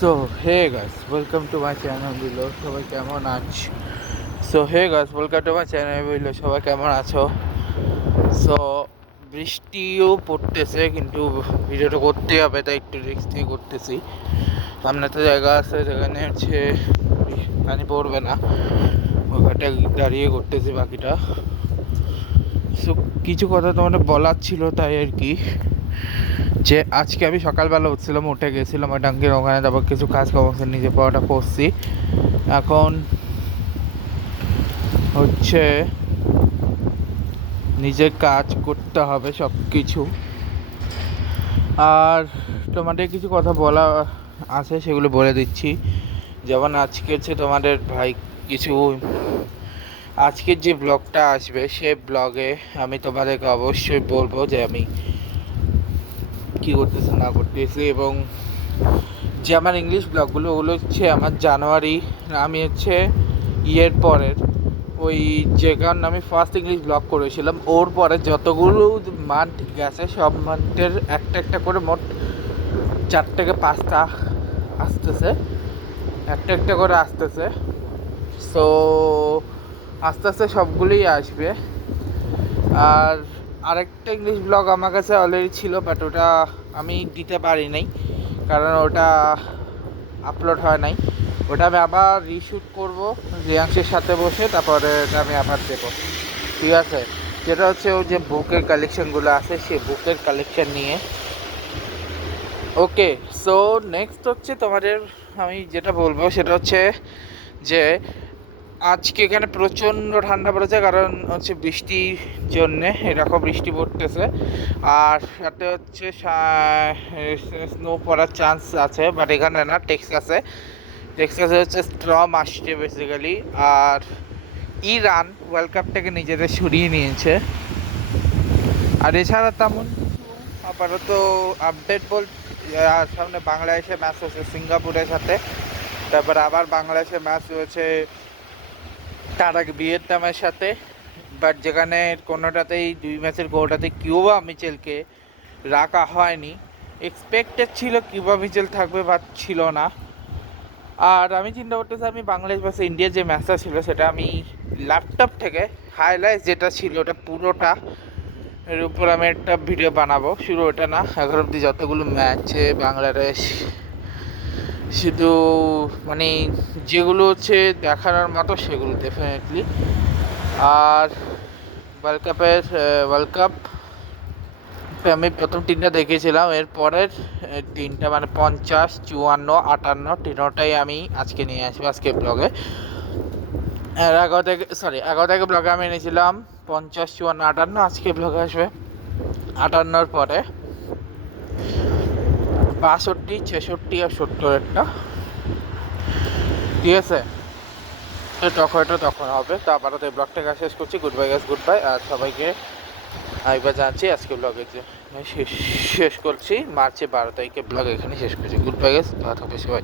So hey guys welcome to my channel বিলো সবাই কেমন আছো? Hey guys welcome to my channel বিলো সবাই কেমন আছো? সো বৃষ্টিও পড়তেছে, কিন্তু ভিডিওটা করতে হবে তাই একটু রিস্ক নিয়ে করতেছি। সামনে তো জায়গা আছে যেখানে হচ্ছে পানি পড়বে না, ওখানটা দাঁড়িয়ে করতেছি বাকিটা। সো কিছু কথা তোমাদের বলার ছিল তাই আর কি, যে আজকে আমি সকালবেলা উঠছিলাম, উঠে গেছিলাম ওই ডাঙ্গির ওখানে, তারপর কিছু কাজ কর্ম নিজে পড়াটা করছি। এখন হচ্ছে নিজের কাজ করতে হবে সব কিছু। আর তোমাদের কিছু কথা বলা আছে, সেগুলো বলে দিচ্ছি। যেমন আজকে হচ্ছে তোমাদের ভাই কিছু, আজকের যে ব্লগটা আসবে সে ব্লগে আমি তোমাদেরকে অবশ্যই বলবো যে আমি কী করতেছি না করতেছি, এবং যে আমার ইংলিশ ব্লগগুলো ওগুলো হচ্ছে আমার জানুয়ারি, আমি হচ্ছে ইয়ের পরের ওই যে কারণ আমি ফার্স্ট ইংলিশ ব্লগ করেছিলাম ওর পরে যতগুলো মান্থ গেছে সব মান্থের একটা একটা করে মোট 4 থেকে 5টা আসতেছে, একটা একটা করে আসতেছে। সো আস্তে আস্তে সবগুলোই আসবে। আর আরেকটা ইংলিশ ব্লগ আমার কাছে অলরেডি ছিল, বাট ওটা আমি দিতে পারি নাই কারণ ওটা আপলোড হয় নাই। ওটা আমি আবার রিশুট করবো রিয়াংশের সাথে বসে, তারপরে আমি আবার দেবো, ঠিক আছে? যেটা হচ্ছে ওই যে বুকের কালেকশানগুলো আছে সেই বুকের কালেকশান নিয়ে। ওকে, সো নেক্সট হচ্ছে তোমাদের আমি যেটা বলবো সেটা হচ্ছে যে আজকে এখানে প্রচণ্ড ঠান্ডা পড়েছে, কারণ হচ্ছে বৃষ্টির জন্যে এরকম বৃষ্টি পড়তেছে। আর সাথে হচ্ছে স্নো পড়ার চান্স আছে, বাট এখানে না, টেক্সাসে হচ্ছে স্ট্রম আসছে বেসিক্যালি। আর ইরান ওয়ার্ল্ড কাপটাকে নিজেদের সরিয়ে নিয়েছে। আর এছাড়া তেমন আপাতত আপডেট সামনে বাংলাদেশে ম্যাচ হচ্ছে সিঙ্গাপুরের সাথে, তারপর আবার বাংলাদেশে ম্যাচ রয়েছে তার আগে ভিয়েতনামের সাথে, বাট যেখানে কোনোটাতেই দুই ম্যাচের কোনোটাতেই কিউবা মিচেলকে রাখা হয়নি। এক্সপেক্টেড ছিল কিউবা মিচেল থাকবে, বাট ছিল না। আর আমি চিন্তা করতেছি আমি বাংলাদেশ ভার্সেস ইন্ডিয়ার যে ম্যাচটা ছিল সেটা আমি ল্যাপটপ থেকে হাইলাইট যেটা ছিল ওটা পুরোটা এর উপর আমি একটা ভিডিও বানাবো, শুরু ওটা না, এখন অব্দি যতগুলো ম্যাচে বাংলাদেশ শুধু মানে যেগুলো হচ্ছে দেখানোর মতো সেগুলো ডেফিনেটলি। আর ওয়ার্ল্ড কাপ আমি প্রথম 3টা দেখেছিলাম, এর পরের 3টা মানে 50, 54, 58 তিনোটাই আমি আজকে নিয়ে আসবো আজকে ব্লগে। 11 থেকে ব্লগে আমি এনেছিলাম 50, 54, 58, আজকে ব্লগে আসবে 58-র পরে 62, 66 আর 70-এরটা, ঠিক আছে? তখন হবে। তো আপাতত এই ব্লগটাকে শেষ করছি। Goodbye guys, goodbye. আর সবাইকে একবার জানছি আজকে ব্লগে যে শেষ করছি, মার্চের 12 তারিখে ব্লগ এখানে শেষ করছি। গুড বাই গাইস, ভালো থাকবে সবাই।